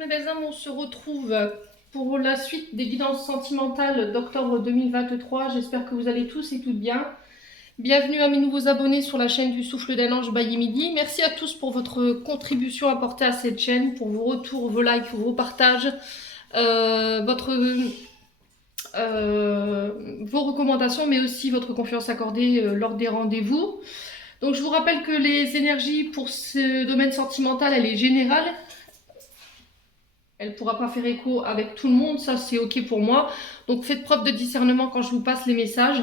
mes belles âmes, on se retrouve pour la suite des guidances sentimentales d'octobre 2023. J'espère que vous allez tous et toutes bien. Bienvenue à mes nouveaux abonnés sur la chaîne du Souffle d'un Ange by Midi. Merci à tous pour votre contribution apportée à cette chaîne, pour vos retours, vos likes, vos partages, vos recommandations, mais aussi votre confiance accordée lors des rendez-vous. Donc je vous rappelle que les énergies pour ce domaine sentimental, elle est générale. Elle ne pourra pas faire écho avec tout le monde, ça c'est ok pour moi. Donc faites preuve de discernement quand je vous passe les messages.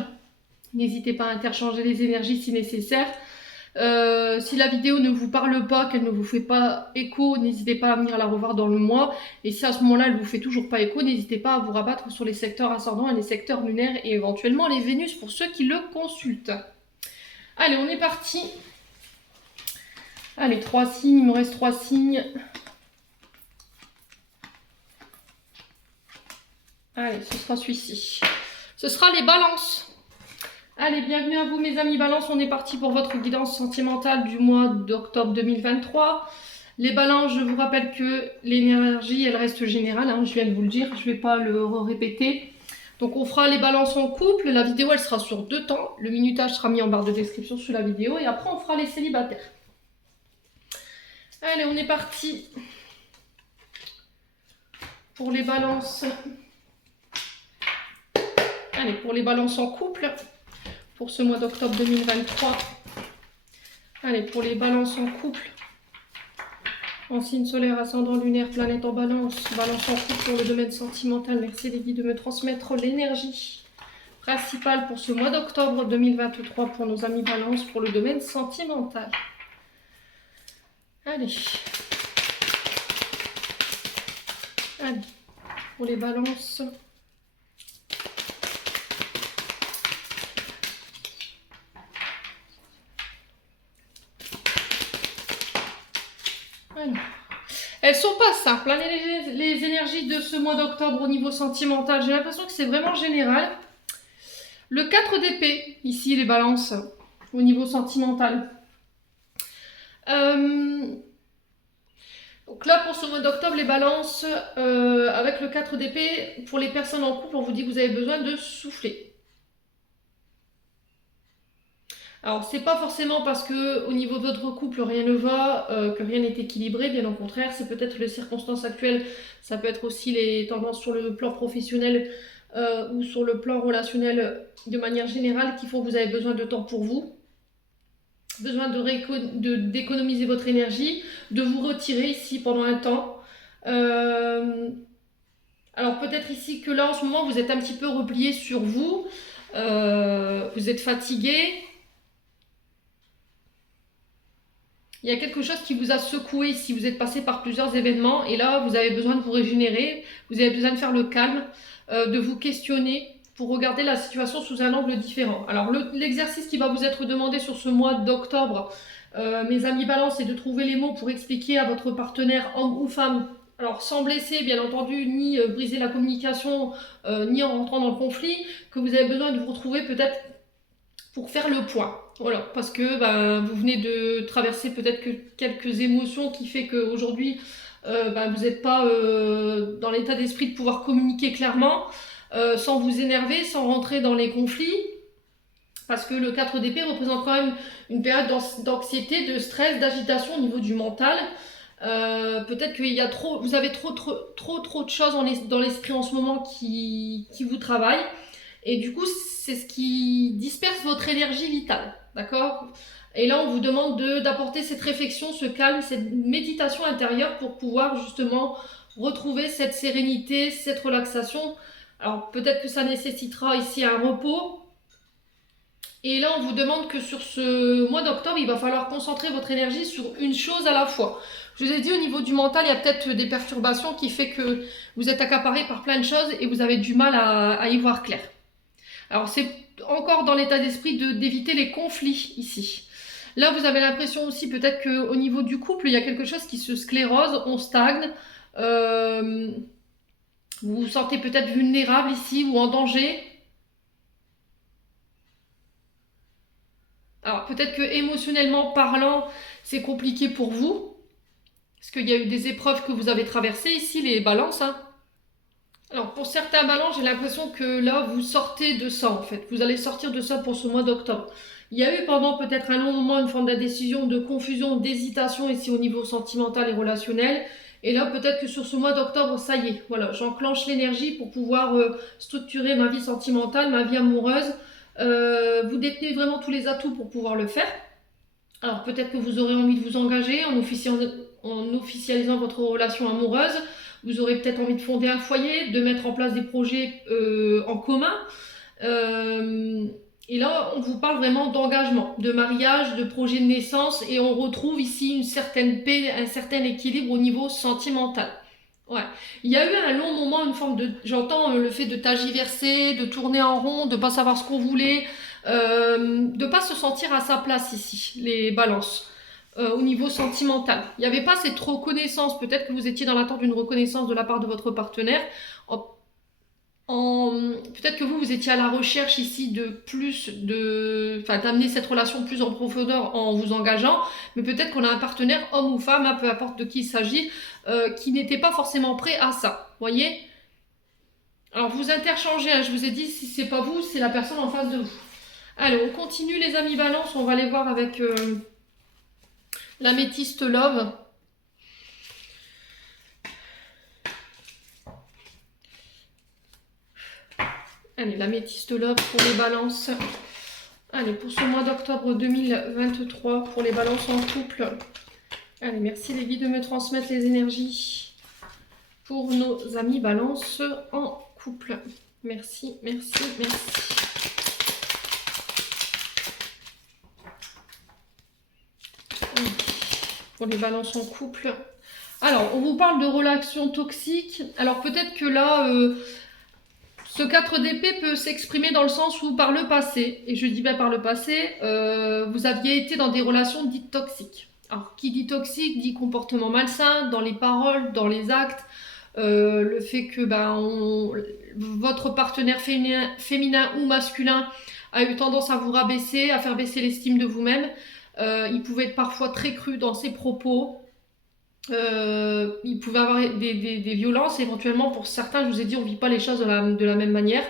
N'hésitez pas à interchanger les énergies si nécessaire. Si la vidéo ne vous parle pas, qu'elle ne vous fait pas écho, n'hésitez pas à venir la revoir dans le mois. Et si à ce moment-là, elle ne vous fait toujours pas écho, n'hésitez pas à vous rabattre sur les secteurs ascendants et les secteurs lunaires et éventuellement les Vénus pour ceux qui le consultent. Allez, on est parti. Allez, 3 signes, il me reste 3 signes. Allez, ce sera celui-ci. Ce sera les balances. Allez, bienvenue à vous mes amis balances. On est parti pour votre guidance sentimentale du mois d'octobre 2023. Les balances, je vous rappelle que l'énergie, elle reste générale. Hein, je viens de vous le dire, je ne vais pas le répéter. Donc on fera les balances en couple. La vidéo, elle sera sur 2 temps. Le minutage sera mis en barre de description sous la vidéo. Et après, on fera les célibataires. Allez, on est parti pour les balances. Allez, pour les balances en couple, pour ce mois d'octobre 2023. Allez, pour les balances en couple, en signe solaire, ascendant, lunaire, planète en balance, balance en couple pour le domaine sentimental. Merci les guides de me transmettre l'énergie principale pour ce mois d'octobre 2023 pour nos amis balance pour le domaine sentimental. Allez. Allez, pour les balances. Alors, elles sont pas simples, hein, les énergies de ce mois d'octobre au niveau sentimental. J'ai l'impression que c'est vraiment général. Le 4 d'épée, ici les balances, au niveau sentimental. Donc là, pour ce mois d'octobre, les balances, avec le 4 d'épée, pour les personnes en couple, on vous dit que vous avez besoin de souffler. Alors, c'est pas forcément parce que au niveau de votre couple, rien ne va, que rien n'est équilibré, bien au contraire, c'est peut-être les circonstances actuelles, ça peut être aussi les tendances sur le plan professionnel ou sur le plan relationnel de manière générale qui font que vous avez besoin de temps pour vous, besoin d'économiser votre énergie, de vous retirer ici pendant un temps. Alors peut-être ici que là en ce moment vous êtes un petit peu replié sur vous, vous êtes fatigué. Il y a quelque chose qui vous a secoué si vous êtes passé par plusieurs événements et là vous avez besoin de vous régénérer, vous avez besoin de faire le calme, de vous questionner pour regarder la situation sous un angle différent. Alors l'exercice qui va vous être demandé sur ce mois d'octobre, mes amis balance, c'est de trouver les mots pour expliquer à votre partenaire, homme ou femme, alors sans blesser bien entendu, ni briser la communication, ni en rentrant dans le conflit, que vous avez besoin de vous retrouver peut-être pour faire le point. Voilà, parce que vous venez de traverser peut-être que quelques émotions qui fait qu'aujourd'hui vous n'êtes pas dans l'état d'esprit de pouvoir communiquer clairement, sans vous énerver, sans rentrer dans les conflits, parce que le 4 d'épée représente quand même une période d'anxiété, de stress, d'agitation au niveau du mental. Peut-être qu'il y a vous avez trop de choses dans l'esprit en ce moment qui vous travaillent. Et du coup, c'est ce qui disperse votre énergie vitale, d'accord? Et là, on vous demande d'apporter cette réflexion, ce calme, cette méditation intérieure pour pouvoir justement retrouver cette sérénité, cette relaxation. Alors, peut-être que ça nécessitera ici un repos. Et là, on vous demande que sur ce mois d'octobre, il va falloir concentrer votre énergie sur une chose à la fois. Je vous ai dit, au niveau du mental, il y a peut-être des perturbations qui fait que vous êtes accaparé par plein de choses et vous avez du mal à y voir clair. Alors c'est encore dans l'état d'esprit d'éviter les conflits ici. Là vous avez l'impression aussi peut-être qu'au niveau du couple il y a quelque chose qui se sclérose, on stagne, vous vous sentez peut-être vulnérable ici ou en danger. Alors peut-être que émotionnellement parlant c'est compliqué pour vous. Parce qu'il y a eu des épreuves que vous avez traversées ici, les balances, hein. Alors, pour certains balances, j'ai l'impression que là, vous sortez de ça, en fait. Vous allez sortir de ça pour ce mois d'octobre. Il y a eu pendant peut-être un long moment une forme d'indécision, de confusion, d'hésitation ici au niveau sentimental et relationnel. Et là, peut-être que sur ce mois d'octobre, ça y est, voilà, j'enclenche l'énergie pour pouvoir structurer ma vie sentimentale, ma vie amoureuse. Vous détenez vraiment tous les atouts pour pouvoir le faire. Alors, peut-être que vous aurez envie de vous engager en officialisant votre relation amoureuse. Vous aurez peut-être envie de fonder un foyer, de mettre en place des projets en commun. Et là, on vous parle vraiment d'engagement, de mariage, de projet de naissance, et on retrouve ici une certaine paix, un certain équilibre au niveau sentimental. Ouais. Il y a eu un long moment, une forme de... J'entends le fait de tagiverser, de tourner en rond, de ne pas savoir ce qu'on voulait, de ne pas se sentir à sa place ici, les balances. Au niveau sentimental. Il n'y avait pas cette reconnaissance, peut-être que vous étiez dans l'attente d'une reconnaissance de la part de votre partenaire. Peut-être que vous étiez à la recherche ici de plus d'amener cette relation plus en profondeur en vous engageant, mais peut-être qu'on a un partenaire, homme ou femme, peu importe de qui il s'agit, qui n'était pas forcément prêt à ça, voyez. Alors vous interchangez, hein, je vous ai dit, si c'est pas vous, c'est la personne en face de vous. Allez, on continue les amis balance, on va aller voir avec l'améthyste love. Allez, l'améthyste love pour les balances. Allez, pour ce mois d'octobre 2023, pour les balances en couple. Allez, merci les guides de me transmettre les énergies pour nos amis balances en couple. Merci, merci, merci. Pour les balances en couple. Alors, on vous parle de relations toxiques. Alors, peut-être que là... ce 4 d'épée peut s'exprimer dans le sens où par le passé, et je dis bien par le passé, vous aviez été dans des relations dites toxiques. Alors, qui dit toxique dit comportement malsain, dans les paroles, dans les actes, le fait que votre partenaire féminin ou masculin a eu tendance à vous rabaisser, à faire baisser l'estime de vous-même. Il pouvait être parfois très cru dans ses propos. Il pouvait avoir des violences, éventuellement pour certains, je vous ai dit, on ne vit pas les choses de la même manière.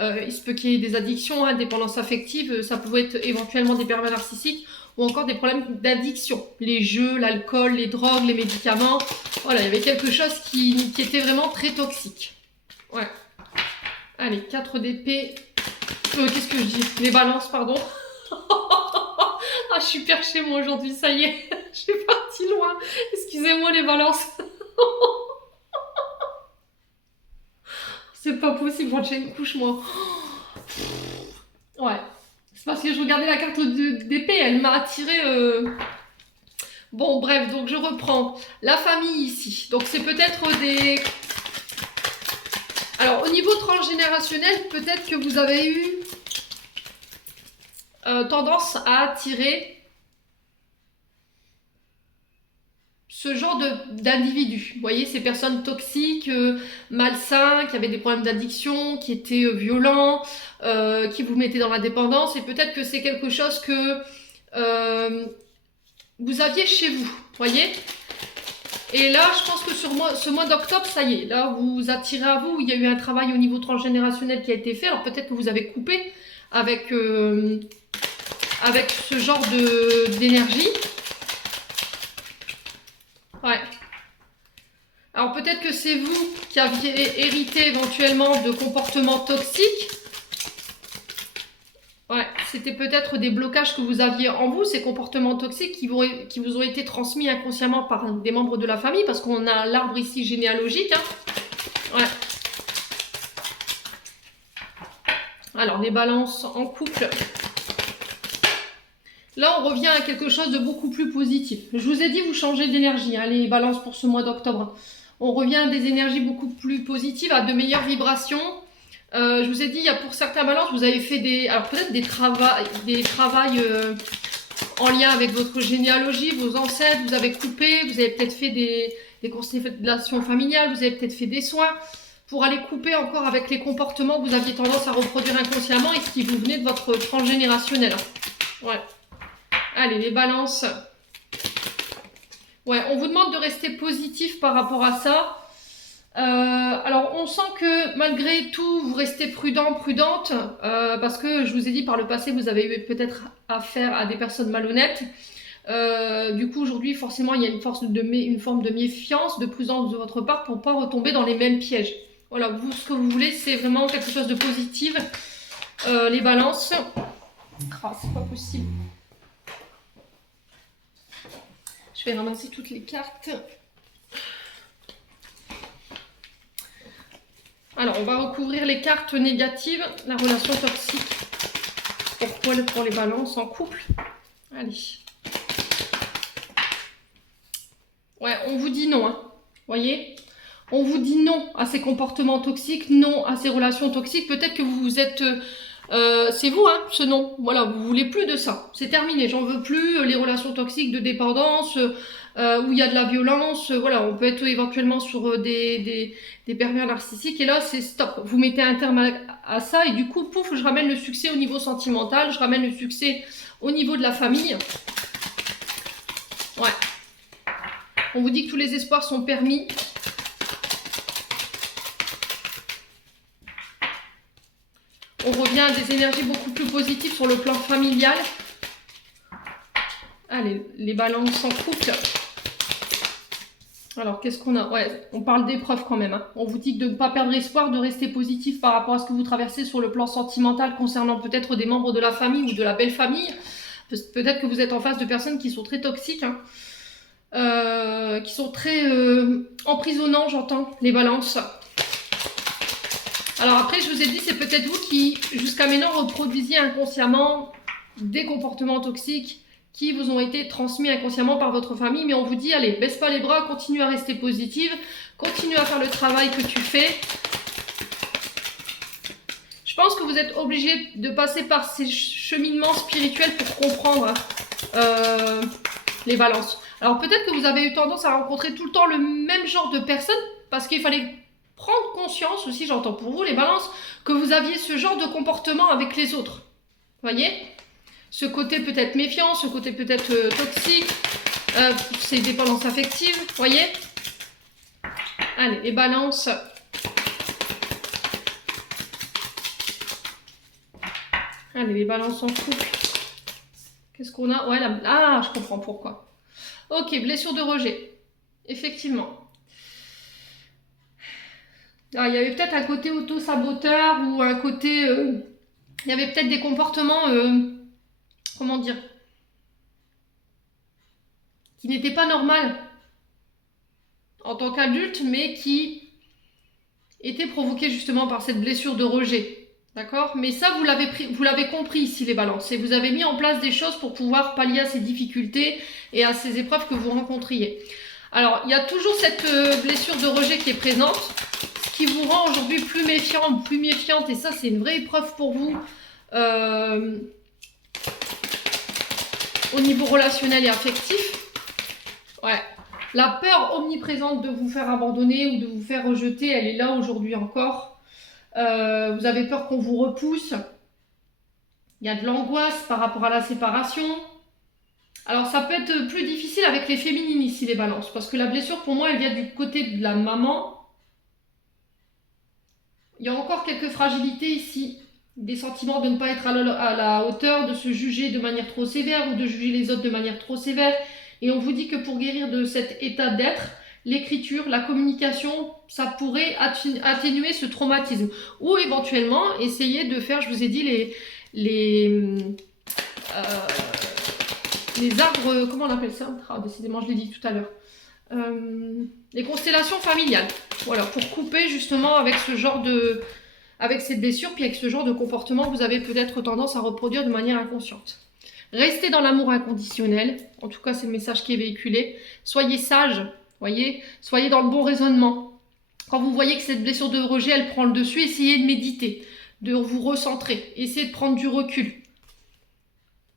Il se peut qu'il y ait des addictions, hein, dépendance affective, ça pouvait être éventuellement des pervers narcissiques ou encore des problèmes d'addiction. Les jeux, l'alcool, les drogues, les médicaments. Voilà, il y avait quelque chose qui était vraiment très toxique. Ouais. Allez, 4 d'épée. Qu'est-ce que je dis? Les balances, pardon. Ah, je suis perchée moi aujourd'hui, ça y est. Je suis partie loin. Excusez-moi les balances. C'est pas possible, j'ai une couche moi. Ouais. C'est parce que je regardais la carte d'épée, elle m'a attirée. Bon, bref, donc je reprends. La famille ici. Donc c'est peut-être des... Alors, au niveau transgénérationnel, peut-être que vous avez eu tendance à attirer ce genre d'individus. Vous voyez, ces personnes toxiques, malsains, qui avaient des problèmes d'addiction, qui étaient violents, qui vous mettaient dans la dépendance. Et peut-être que c'est quelque chose que vous aviez chez vous. Voyez. Et là, je pense que sur ce mois d'octobre, ça y est. Là, vous attirez à vous. Il y a eu un travail au niveau transgénérationnel qui a été fait. Alors peut-être que vous avez coupé avec ce genre d'énergie. Ouais. Alors peut-être que c'est vous qui aviez hérité éventuellement de comportements toxiques. Ouais, c'était peut-être des blocages que vous aviez en vous, ces comportements toxiques qui vous ont été transmis inconsciemment par des membres de la famille, parce qu'on a l'arbre ici généalogique. Hein. Ouais. Alors, les balances en couple. Là, on revient à quelque chose de beaucoup plus positif. Je vous ai dit, vous changez d'énergie, hein, les balances pour ce mois d'octobre. On revient à des énergies beaucoup plus positives, à de meilleures vibrations. Je vous ai dit, il y a pour certains balances, vous avez fait alors peut-être des travails en lien avec votre généalogie, vos ancêtres, vous avez coupé, vous avez peut-être fait des constellations familiales, vous avez peut-être fait des soins pour aller couper encore avec les comportements que vous aviez tendance à reproduire inconsciemment et qui vous venait de votre transgénérationnel. Ouais. Allez, les balances. Ouais, on vous demande de rester positif par rapport à ça. Alors, on sent que malgré tout, vous restez prudent, prudente, parce que je vous ai dit par le passé, vous avez eu peut-être affaire à des personnes malhonnêtes. Du coup, aujourd'hui, forcément, il y a une forme de méfiance, de prudence de votre part pour ne pas retomber dans les mêmes pièges. Voilà, vous, ce que vous voulez, c'est vraiment quelque chose de positif. Les balances. Ah, c'est pas possible. Je vais ramasser toutes les cartes. Alors, on va recouvrir les cartes négatives. La relation toxique. Pourquoi pour les balances en couple? Allez. Ouais, on vous dit non, hein. Voyez? On vous dit non à ces comportements toxiques, non à ces relations toxiques. Peut-être que vous êtes... c'est vous, hein, ce non. Voilà, vous voulez plus de ça. C'est terminé, j'en veux plus. Les relations toxiques de dépendance, où il y a de la violence. Voilà, on peut être éventuellement sur des pervers narcissiques. Et là, c'est stop. Vous mettez un terme à ça. Et du coup, pouf, je ramène le succès au niveau sentimental. Je ramène le succès au niveau de la famille. Ouais. On vous dit que tous les espoirs sont permis. On revient à des énergies beaucoup plus positives sur le plan familial. Allez, les balances en couple. Alors, qu'est-ce qu'on a? Ouais, on parle d'épreuves quand même, hein. On vous dit de ne pas perdre espoir, de rester positif par rapport à ce que vous traversez sur le plan sentimental concernant peut-être des membres de la famille ou de la belle famille. Peut-être que vous êtes en face de personnes qui sont très toxiques, hein. Qui sont très emprisonnants, j'entends, les balances. Alors après, je vous ai dit, c'est peut-être vous qui, jusqu'à maintenant, reproduisiez inconsciemment des comportements toxiques qui vous ont été transmis inconsciemment par votre famille. Mais on vous dit, allez, baisse pas les bras, continue à rester positive, continue à faire le travail que tu fais. Je pense que vous êtes obligé de passer par ces cheminements spirituels pour comprendre les balances. Alors peut-être que vous avez eu tendance à rencontrer tout le temps le même genre de personnes parce qu'il fallait prendre conscience aussi, j'entends pour vous les balances, que vous aviez ce genre de comportement avec les autres. Voyez? Ce côté peut-être méfiant, ce côté peut-être toxique, ces dépendances affectives, voyez? Allez, les balances. Allez, les balances en couple. Qu'est-ce qu'on a? Ouais, là, ah, je comprends pourquoi. Ok, blessure de rejet. Effectivement. Alors, il y avait peut-être un côté auto-saboteur ou un côté... il y avait peut-être des comportements... comment dire? Qui n'étaient pas normaux en tant qu'adulte, mais qui étaient provoqués justement par cette blessure de rejet. D'accord? Mais ça, vous l'avez compris ici, les balances. Et vous avez mis en place des choses pour pouvoir pallier à ces difficultés et à ces épreuves que vous rencontriez. Alors, il y a toujours cette blessure de rejet qui est présente, ce qui vous rend aujourd'hui plus méfiant, plus méfiante. Et ça, c'est une vraie épreuve pour vous au niveau relationnel et affectif. Ouais. La peur omniprésente de vous faire abandonner ou de vous faire rejeter, elle est là aujourd'hui encore. Vous avez peur qu'on vous repousse. Il y a de l'angoisse par rapport à la séparation. Alors ça peut être plus difficile avec les féminines ici, les balances, parce que la blessure pour moi elle vient du côté de la maman. Il y a encore quelques fragilités ici, des sentiments de ne pas être à la hauteur, de se juger de manière trop sévère ou de juger les autres de manière trop sévère. Et on vous dit que pour guérir de cet état d'être, l'écriture, la communication, ça pourrait atténuer ce traumatisme. Ou éventuellement, essayer de faire, je vous ai dit, les arbres, comment on appelle ça? Ah, décidément, je l'ai dit tout à l'heure. Les constellations familiales. Voilà, pour couper justement avec ce genre de... avec cette blessure, puis avec ce genre de comportement que vous avez peut-être tendance à reproduire de manière inconsciente. Restez dans l'amour inconditionnel. En tout cas, c'est le message qui est véhiculé. Soyez sages. Voyez, soyez dans le bon raisonnement. Quand vous voyez que cette blessure de rejet, elle prend le dessus, essayez de méditer, de vous recentrer, essayez de prendre du recul.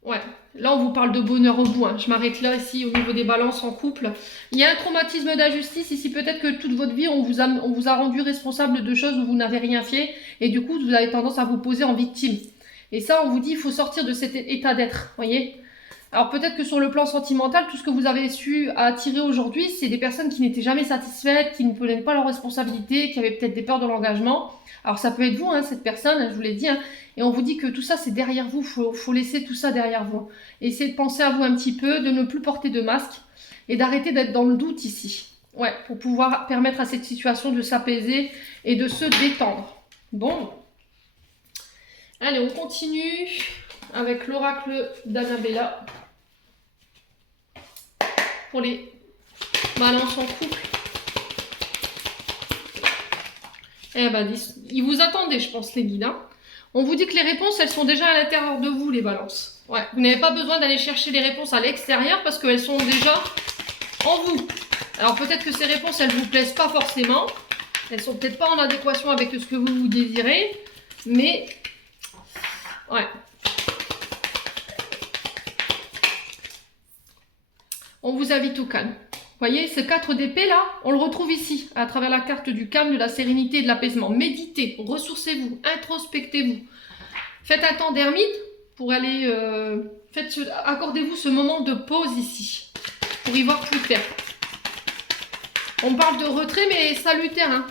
Ouais, là on vous parle de bonheur au bout, hein. Je m'arrête là ici au niveau des balances en couple. Il y a un traumatisme d'injustice ici, peut-être que toute votre vie on vous a rendu responsable de choses où vous n'avez rien fait et du coup vous avez tendance à vous poser en victime. Et ça on vous dit il faut sortir de cet état d'être, voyez. Alors peut-être que sur le plan sentimental, tout ce que vous avez su attirer aujourd'hui, c'est des personnes qui n'étaient jamais satisfaites, qui ne prenaient pas leurs responsabilités, qui avaient peut-être des peurs de l'engagement. Alors ça peut être vous, hein, cette personne, je vous l'ai dit, hein, et on vous dit que tout ça c'est derrière vous, faut laisser tout ça derrière vous. Essayez de penser à vous un petit peu, de ne plus porter de masque et d'arrêter d'être dans le doute ici. Ouais, pour pouvoir permettre à cette situation de s'apaiser et de se détendre. Bon, allez, on continue avec l'oracle d'Annabella pour les balances en couple. Eh ben, ils vous attendaient, je pense, les guides. Hein. On vous dit que les réponses, elles sont déjà à l'intérieur de vous, les balances. Ouais, vous n'avez pas besoin d'aller chercher les réponses à l'extérieur parce qu'elles sont déjà en vous. Alors peut-être que ces réponses, elles ne vous plaisent pas forcément. Elles sont peut-être pas en adéquation avec ce que vous désirez. Mais, ouais. On vous invite au calme. Vous voyez, ce 4 d'épée là, on le retrouve ici, à travers la carte du calme, de la sérénité et de l'apaisement. Méditez, ressourcez-vous, introspectez-vous. Faites un temps d'ermite pour aller... accordez-vous ce moment de pause ici, pour y voir plus clair. On parle de retrait, mais salutaire, hein.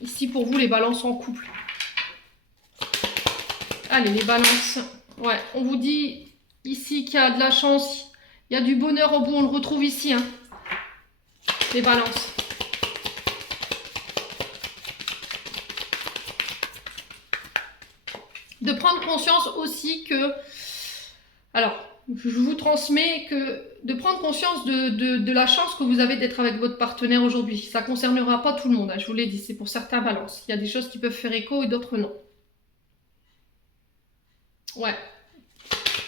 Ici pour vous, les balances en couple. Allez, les balances. Ouais, on vous dit ici qu'il y a de la chance, il y a du bonheur au bout, on le retrouve ici, hein. Les balances. De prendre conscience aussi que... Alors, je vous transmets que de prendre conscience de la chance que vous avez d'être avec votre partenaire aujourd'hui. Ça ne concernera pas tout le monde, hein, je vous l'ai dit, c'est pour certains balances. Il y a des choses qui peuvent faire écho et d'autres non. Ouais.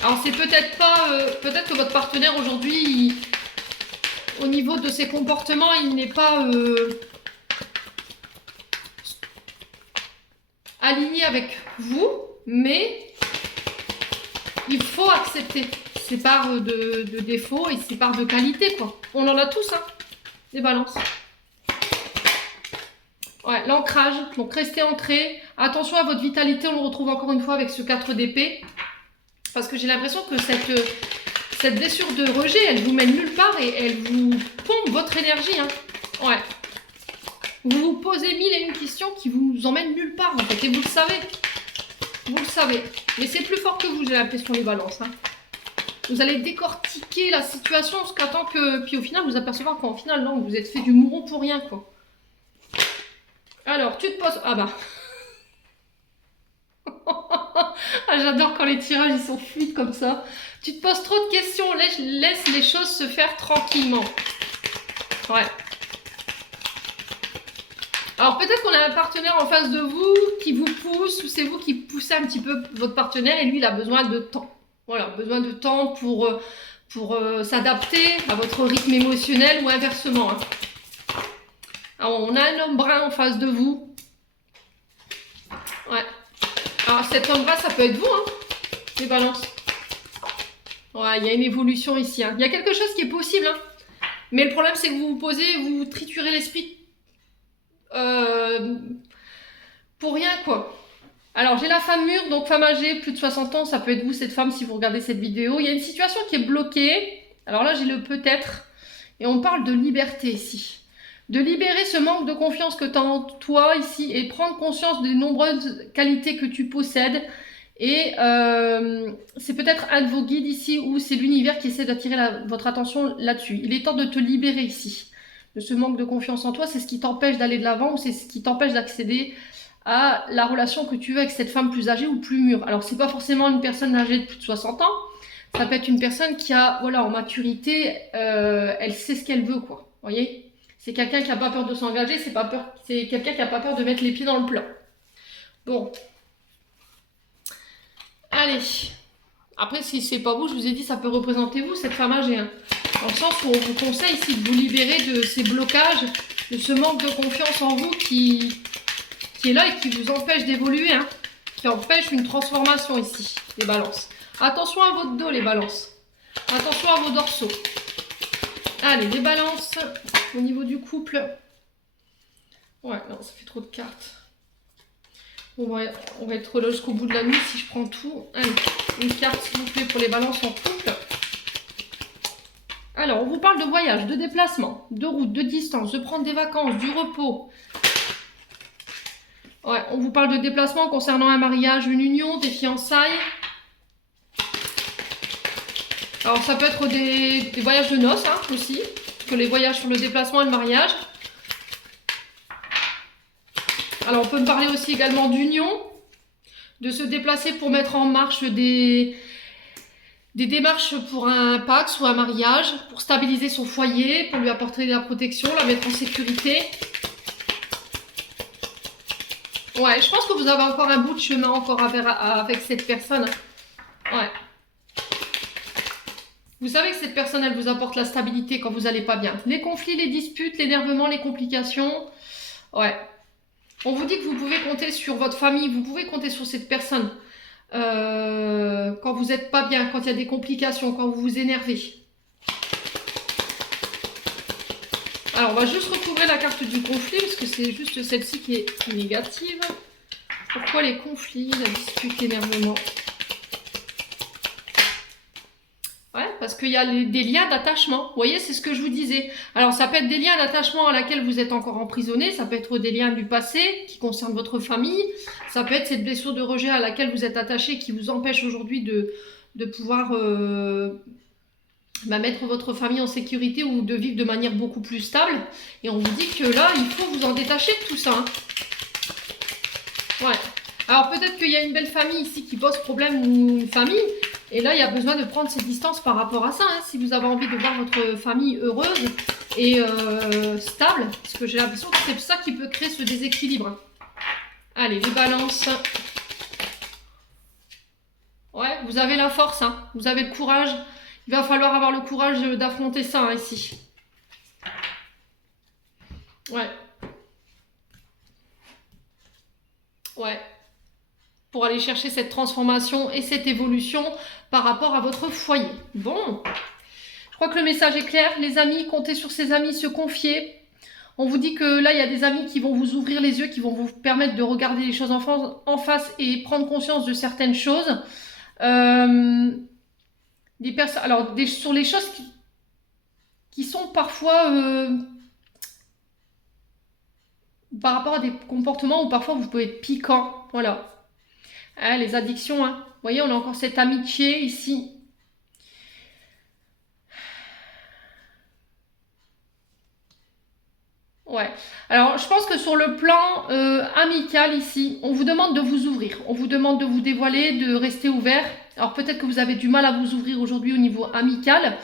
Alors c'est peut-être pas... peut-être que votre partenaire aujourd'hui, au niveau de ses comportements, il n'est pas aligné avec vous, mais il faut accepter ses parts de défauts et ses parts de qualité, quoi. On en a tous, hein, des balances. Ouais, l'ancrage, donc restez ancré. Attention à votre vitalité, on le retrouve encore une fois avec ce 4 d'épée. Parce que j'ai l'impression que cette blessure de rejet, elle vous mène nulle part et elle vous pompe votre énergie, hein. Ouais. Vous vous posez mille et une questions qui vous emmènent nulle part, en fait, et vous le savez. Vous le savez. Mais c'est plus fort que vous, j'ai l'impression, les balances, hein. Vous allez décortiquer la situation jusqu'à temps que... Puis au final, vous apercevoir qu'en final, non, vous êtes fait du mouron pour rien, quoi. Alors, tu te poses... Ah bah... Ah, j'adore quand les tirages, ils sont fluides comme ça. Tu te poses trop de questions, laisse les choses se faire tranquillement. Ouais. Alors peut-être qu'on a un partenaire en face de vous qui vous pousse, ou c'est vous qui poussez un petit peu votre partenaire et lui il a besoin de temps. Voilà, besoin de temps pour s'adapter à votre rythme émotionnel ou inversement. Hein. Alors on a un homme brun en face de vous. Ouais. Alors cet homme brun ça peut être vous, hein, les balances. Ouais, il y a une évolution ici. Hein. Il y a quelque chose qui est possible. Hein. Mais le problème c'est que vous vous posez, vous triturez l'esprit. Pour rien, quoi. Alors, j'ai la femme mûre, donc femme âgée, plus de 60 ans, ça peut être vous, cette femme, si vous regardez cette vidéo. Il y a une situation qui est bloquée. Alors là, j'ai le peut-être. Et on parle de liberté ici. De libérer ce manque de confiance que tu as en toi ici et prendre conscience des nombreuses qualités que tu possèdes. Et c'est peut-être un de vos guides ici ou c'est l'univers qui essaie d'attirer votre attention là-dessus. Il est temps de te libérer ici. De ce manque de confiance en toi, c'est ce qui t'empêche d'aller de l'avant ou c'est ce qui t'empêche d'accéder à la relation que tu veux avec cette femme plus âgée ou plus mûre. Alors, c'est pas forcément une personne âgée de plus de 60 ans, ça peut être une personne qui a, voilà, en maturité, elle sait ce qu'elle veut, quoi. Vous voyez? C'est quelqu'un qui n'a pas peur de s'engager, c'est quelqu'un qui n'a pas peur de mettre les pieds dans le plat. Bon. Allez. Après, si c'est pas vous, je vous ai dit, ça peut représenter vous, cette femme âgée, hein. Dans le sens où on vous conseille ici de vous libérer de ces blocages, de ce manque de confiance en vous qui est là et qui vous empêche d'évoluer, hein, qui empêche une transformation ici, les balances. Attention à votre dos, les balances. Attention à vos dorsaux. Allez, les balances, au niveau du couple. Ouais, non, ça fait trop de cartes. On va être là jusqu'au bout de la nuit si je prends tout. Allez, une carte, s'il vous plaît, pour les balances en couple. Alors, on vous parle de voyage, de déplacement, de route, de distance, de prendre des vacances, du repos. Ouais, on vous parle de déplacement concernant un mariage, une union, des fiançailles. Alors, ça peut être des voyages de noces hein, aussi, que les voyages sur le déplacement et le mariage. Alors, on peut me parler aussi également d'union, de se déplacer pour mettre en marche des démarches pour un Pacs ou un mariage, pour stabiliser son foyer, pour lui apporter de la protection, la mettre en sécurité. Ouais, je pense que vous avez encore un bout de chemin encore à faire avec cette personne. Ouais. Vous savez que cette personne, elle vous apporte la stabilité quand vous n'allez pas bien. Les conflits, les disputes, l'énervement, les complications. Ouais. On vous dit que vous pouvez compter sur votre famille, vous pouvez compter sur cette personne. Quand vous n'êtes pas bien, quand il y a des complications, quand vous vous énervez. Alors, on va juste recouvrir la carte du conflit, parce que c'est juste celle-ci qui est négative. Pourquoi les conflits, la dispute, l'énervement? Ouais, parce qu'il y a des liens d'attachement. Vous voyez, c'est ce que je vous disais. Alors, ça peut être des liens d'attachement à laquelle vous êtes encore emprisonné. Ça peut être des liens du passé qui concernent votre famille. Ça peut être cette blessure de rejet à laquelle vous êtes attaché qui vous empêche aujourd'hui de pouvoir mettre votre famille en sécurité ou de vivre de manière beaucoup plus stable. Et on vous dit que là, il faut vous en détacher de tout ça. Hein. Ouais. Alors, peut-être qu'il y a une belle famille ici qui pose problème ou une famille. Et là, il y a besoin de prendre ses distances par rapport à ça. Hein, si vous avez envie de voir votre famille heureuse et stable. Parce que j'ai l'impression que c'est ça qui peut créer ce déséquilibre. Allez, les balances. Ouais, vous avez la force. Hein, vous avez le courage. Il va falloir avoir le courage d'affronter ça hein, ici. Ouais. Ouais. Pour aller chercher cette transformation et cette évolution par rapport à votre foyer. Bon, je crois que le message est clair. Les amis, comptez sur ces amis, se confier. On vous dit que là, il y a des amis qui vont vous ouvrir les yeux, qui vont vous permettre de regarder les choses en face et prendre conscience de certaines choses. Sur les choses qui sont parfois par rapport à des comportements où parfois vous pouvez être piquant. Voilà. Ah, les addictions, hein. Vous voyez, on a encore cette amitié ici. Ouais. Alors, je pense que sur le plan amical ici, on vous demande de vous ouvrir. On vous demande de vous dévoiler, de rester ouvert. Alors, peut-être que vous avez du mal à vous ouvrir aujourd'hui au niveau amical.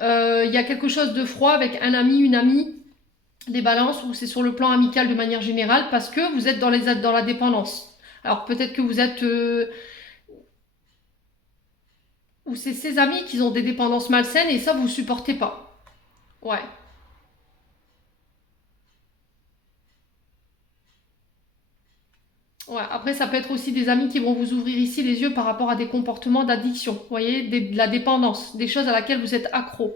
Il y a quelque chose de froid avec un ami, une amie, des balances, ou c'est sur le plan amical de manière générale, parce que vous êtes dans la dépendance. Alors, peut-être que vous êtes... ou c'est ces amis qui ont des dépendances malsaines et ça, vous supportez pas. Ouais. Ouais, après, ça peut être aussi des amis qui vont vous ouvrir ici les yeux par rapport à des comportements d'addiction. Vous voyez, de la dépendance, des choses à laquelle vous êtes accro.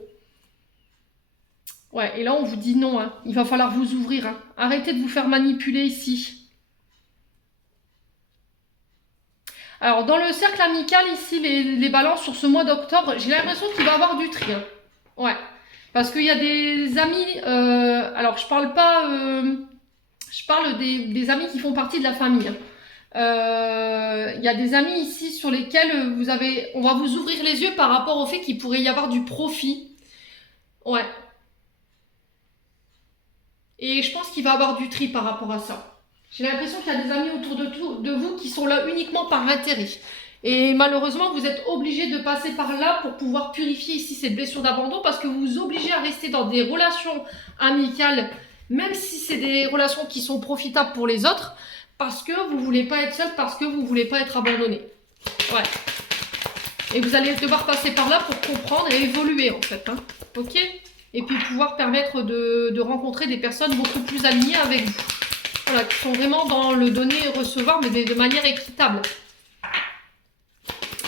Ouais, et là, on vous dit non, hein. Il va falloir vous ouvrir. Hein. Arrêtez de vous faire manipuler ici. Alors, dans le cercle amical, ici, les balances sur ce mois d'octobre, j'ai l'impression qu'il va y avoir du tri. Hein. Ouais, parce qu'il y a des amis... alors, je parle pas... je parle des amis qui font partie de la famille. Hein. Il y a des amis ici sur lesquels on va vous ouvrir les yeux par rapport au fait qu'il pourrait y avoir du profit. Ouais. Et je pense qu'il va y avoir du tri par rapport à ça. J'ai l'impression qu'il y a des amis autour de vous qui sont là uniquement par intérêt. Et malheureusement, vous êtes obligé de passer par là pour pouvoir purifier ici cette blessure d'abandon parce que vous vous obligez à rester dans des relations amicales, même si c'est des relations qui sont profitables pour les autres, parce que vous ne voulez pas être seul, parce que vous ne voulez pas être abandonné. Ouais. Et vous allez devoir passer par là pour comprendre et évoluer en fait. Hein. Ok ? Et puis pouvoir permettre de rencontrer des personnes beaucoup plus alignées avec vous. Voilà, qui sont vraiment dans le donner et recevoir, mais de manière équitable.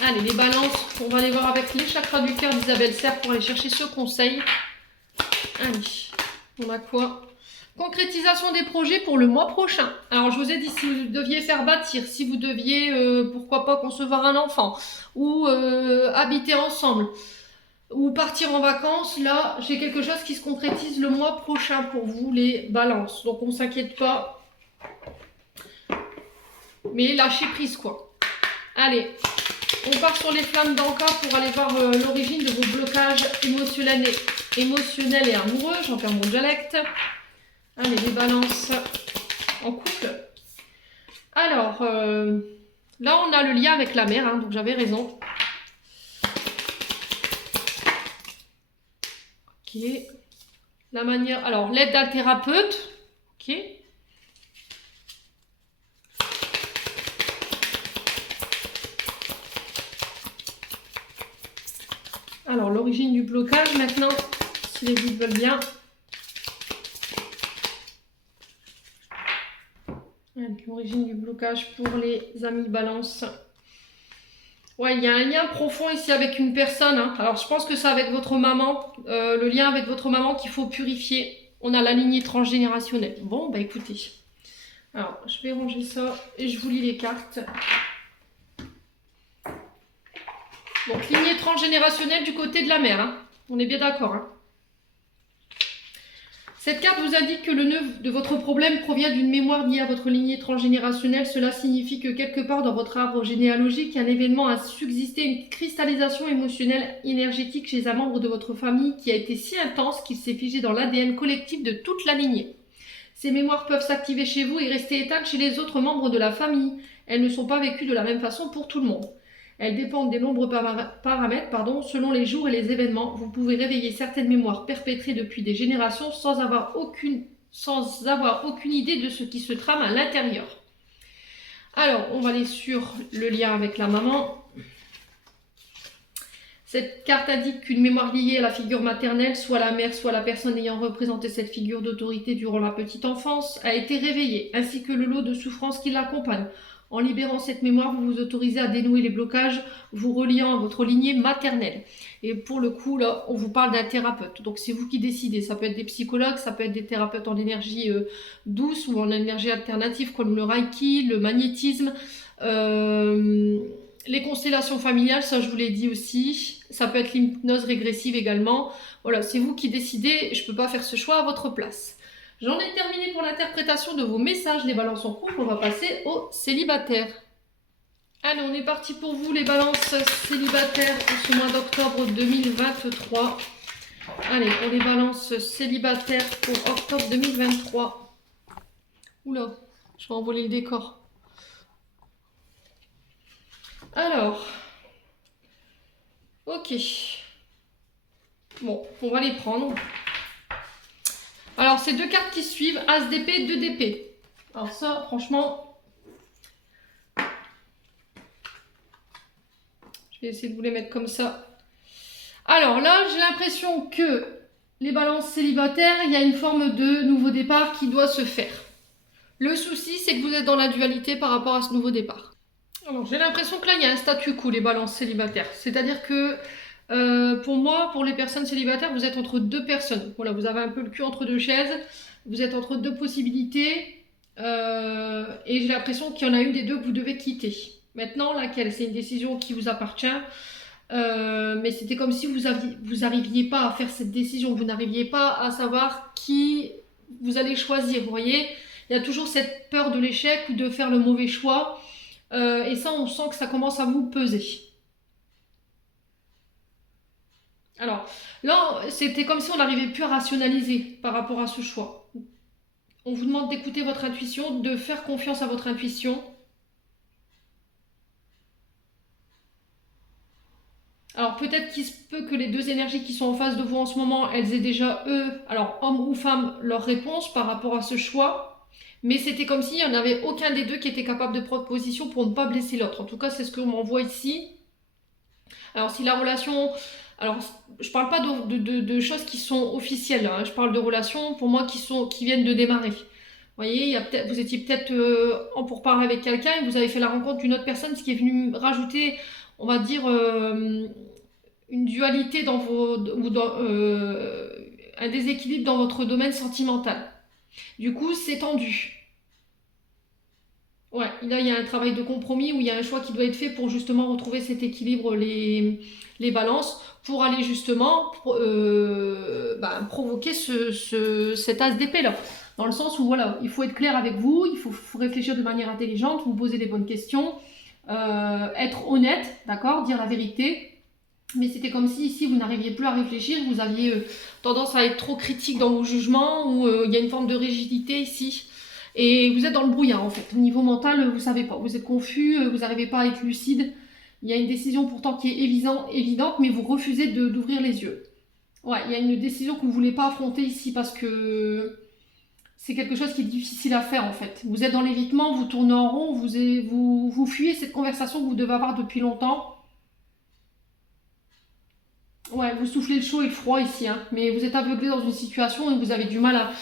Allez, les balances, on va aller voir avec les chakras du cœur d'Isabelle Serre pour aller chercher ce conseil. Allez, on a quoi ? Concrétisation des projets pour le mois prochain. Alors, je vous ai dit, si vous deviez faire bâtir, si vous deviez, pourquoi pas, concevoir un enfant, ou habiter ensemble, ou partir en vacances, là, j'ai quelque chose qui se concrétise le mois prochain pour vous, les balances. Donc, on ne s'inquiète pas. Mais lâchez prise, quoi. Allez, on part sur les flammes d'Anka pour aller voir l'origine de vos blocages émotionnels et amoureux. J'en perds mon dialecte. Allez, les balances en couple. Alors, là, on a le lien avec la mère, hein, donc j'avais raison. Ok. La manière... Alors, l'aide d'un thérapeute. Ok. Alors, l'origine du blocage, maintenant, si les guides veulent bien. L'origine du blocage pour les amis balance. Ouais, il y a un lien profond ici avec une personne. Hein. Alors, je pense que c'est avec votre maman. Le lien avec votre maman qu'il faut purifier. On a la lignée transgénérationnelle. Bon, bah écoutez. Alors, je vais ranger ça et je vous lis les cartes. Donc, lignée transgénérationnelle du côté de la mère. Hein. On est bien d'accord. Hein. Cette carte vous indique que le nœud de votre problème provient d'une mémoire liée à votre lignée transgénérationnelle. Cela signifie que quelque part dans votre arbre généalogique, un événement a subsisté, une cristallisation émotionnelle énergétique chez un membre de votre famille qui a été si intense qu'il s'est figé dans l'ADN collectif de toute la lignée. Ces mémoires peuvent s'activer chez vous et rester éteintes chez les autres membres de la famille. Elles ne sont pas vécues de la même façon pour tout le monde. Elles dépendent des nombreux paramètres selon les jours et les événements. Vous pouvez réveiller certaines mémoires perpétrées depuis des générations sans avoir aucune idée de ce qui se trame à l'intérieur. Alors, on va aller sur le lien avec la maman. Cette carte indique qu'une mémoire liée à la figure maternelle, soit la mère, soit la personne ayant représenté cette figure d'autorité durant la petite enfance, a été réveillée, ainsi que le lot de souffrances qui l'accompagne. En libérant cette mémoire, vous vous autorisez à dénouer les blocages, vous reliant à votre lignée maternelle. Et pour le coup, là, on vous parle d'un thérapeute. Donc, c'est vous qui décidez. Ça peut être des psychologues, ça peut être des thérapeutes en énergie douce ou en énergie alternative, comme le Reiki, le magnétisme, les constellations familiales, ça je vous l'ai dit aussi. Ça peut être l'hypnose régressive également. Voilà, c'est vous qui décidez. Je ne peux pas faire ce choix à votre place. J'en ai terminé pour l'interprétation de vos messages, les balances en couple. On va passer aux célibataires. Allez, on est parti pour vous, les balances célibataires pour ce mois d'octobre 2023. Allez, pour les balances célibataires pour octobre 2023. Oula, je vais envoler le décor. Alors, ok. Bon, on va les prendre. Alors, ces deux cartes qui suivent, As d'épée, 2 d'épée. Alors ça, franchement, je vais essayer de vous les mettre comme ça. Alors là, j'ai l'impression que les balances célibataires, il y a une forme de nouveau départ qui doit se faire. Le souci, c'est que vous êtes dans la dualité par rapport à ce nouveau départ. Alors, j'ai l'impression que là, il y a un statu quo, les balances célibataires. C'est-à-dire que pour moi, pour les personnes célibataires, vous êtes entre deux personnes. Voilà, vous avez un peu le cul entre deux chaises. Vous êtes entre deux possibilités. Et j'ai l'impression qu'il y en a une des deux que vous devez quitter. Maintenant, laquelle? C'est une décision qui vous appartient. Mais c'était comme si vous n'arriviez pas à faire cette décision. Vous n'arriviez pas à savoir qui vous allez choisir. Vous voyez, il y a toujours cette peur de l'échec ou de faire le mauvais choix. Et ça, on sent que ça commence à vous peser. Alors, là, c'était comme si on n'arrivait plus à rationaliser par rapport à ce choix. On vous demande d'écouter votre intuition, de faire confiance à votre intuition. Alors, peut-être qu'il se peut que les deux énergies qui sont en face de vous en ce moment, elles aient déjà, eux, alors homme ou femme, leur réponse par rapport à ce choix. Mais c'était comme s'il n'y en avait aucun des deux qui était capable de prendre position pour ne pas blesser l'autre. En tout cas, c'est ce qu'on m'envoie ici. Alors, si la relation... Alors, je parle pas de choses qui sont officielles, hein. Je parle de relations, pour moi, qui viennent de démarrer. Vous voyez, vous étiez peut-être en pourparlers avec quelqu'un et vous avez fait la rencontre d'une autre personne, ce qui est venu rajouter, on va dire, une dualité dans un déséquilibre dans votre domaine sentimental. Du coup, c'est tendu. Ouais, là, il y a un travail de compromis où il y a un choix qui doit être fait pour justement retrouver cet équilibre, les balances, pour aller justement provoquer cet as d'épée là. Dans le sens où voilà, il faut être clair avec vous, faut réfléchir de manière intelligente, vous poser les bonnes questions, être honnête, d'accord, dire la vérité. Mais c'était comme si ici vous n'arriviez plus à réfléchir, vous aviez tendance à être trop critique dans vos jugements, ou il y a une forme de rigidité ici. Et vous êtes dans le brouillard en fait. Au niveau mental, vous savez pas. Vous êtes confus, vous n'arrivez pas à être lucide. Il y a une décision pourtant qui est évidente, mais vous refusez d'ouvrir les yeux. Ouais, il y a une décision que vous ne voulez pas affronter ici parce que c'est quelque chose qui est difficile à faire en fait. Vous êtes dans l'évitement, vous tournez en rond, vous fuyez cette conversation que vous devez avoir depuis longtemps. Ouais, vous soufflez le chaud et le froid ici, hein. Mais vous êtes aveuglé dans une situation et vous avez du mal à...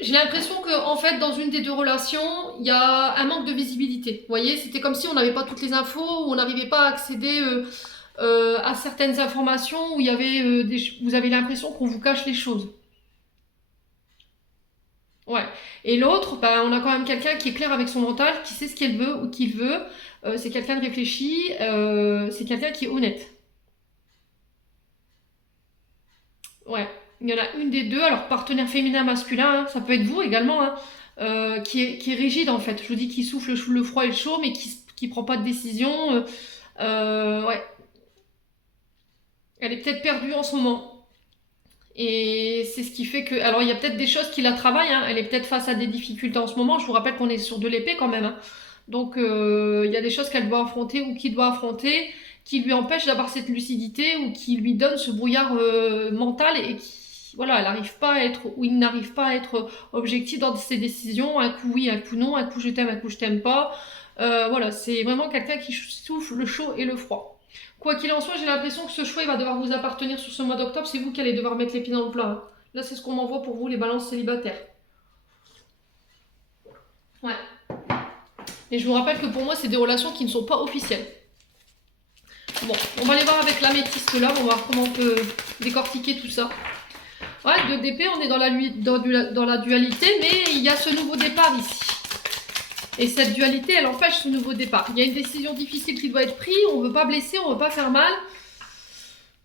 J'ai l'impression que, en fait, dans une des deux relations, il y a un manque de visibilité. Vous voyez, c'était comme si on n'avait pas toutes les infos, ou on n'arrivait pas à accéder à certaines informations, où il y avait vous avez l'impression qu'on vous cache les choses. Ouais. Et l'autre, ben, on a quand même quelqu'un qui est clair avec son mental, qui sait ce qu'elle veut ou qu'il veut. C'est quelqu'un de réfléchi, c'est quelqu'un qui est honnête. Ouais, il y en a une des deux, alors partenaire féminin, masculin, hein, ça peut être vous également, hein, qui est rigide en fait. Je vous dis qui souffle le froid et le chaud, mais qui prend pas de décision. Ouais, elle est peut-être perdue en ce moment. Et c'est ce qui fait que. Alors il y a peut-être des choses qui la travaillent, hein, elle est peut-être face à des difficultés en ce moment. Je vous rappelle qu'on est sur de l'épée quand même, hein. Donc il y a des choses qu'elle doit affronter ou qu'il doit affronter qui lui empêchent d'avoir cette lucidité ou qui lui donne ce brouillard mental et qui, voilà, elle n'arrive pas à être, ou il n'arrive pas à être objectif dans ses décisions, un coup oui, un coup non, un coup je t'aime, un coup je t'aime pas. Voilà, c'est vraiment quelqu'un qui souffle le chaud et le froid. Quoi qu'il en soit, j'ai l'impression que ce choix il va devoir vous appartenir sur ce mois d'octobre, c'est vous qui allez devoir mettre les pieds dans le plat, hein. Là, c'est ce qu'on m'envoie pour vous, les balances célibataires. Ouais. Et je vous rappelle que pour moi, c'est des relations qui ne sont pas officielles. Bon, on va aller voir avec l'améthyste là, on va voir comment on peut décortiquer tout ça. Ouais, 2 d'épée, on est dans la dualité, mais il y a ce nouveau départ ici. Et cette dualité, elle empêche ce nouveau départ. Il y a une décision difficile qui doit être prise, on ne veut pas blesser, on ne veut pas faire mal.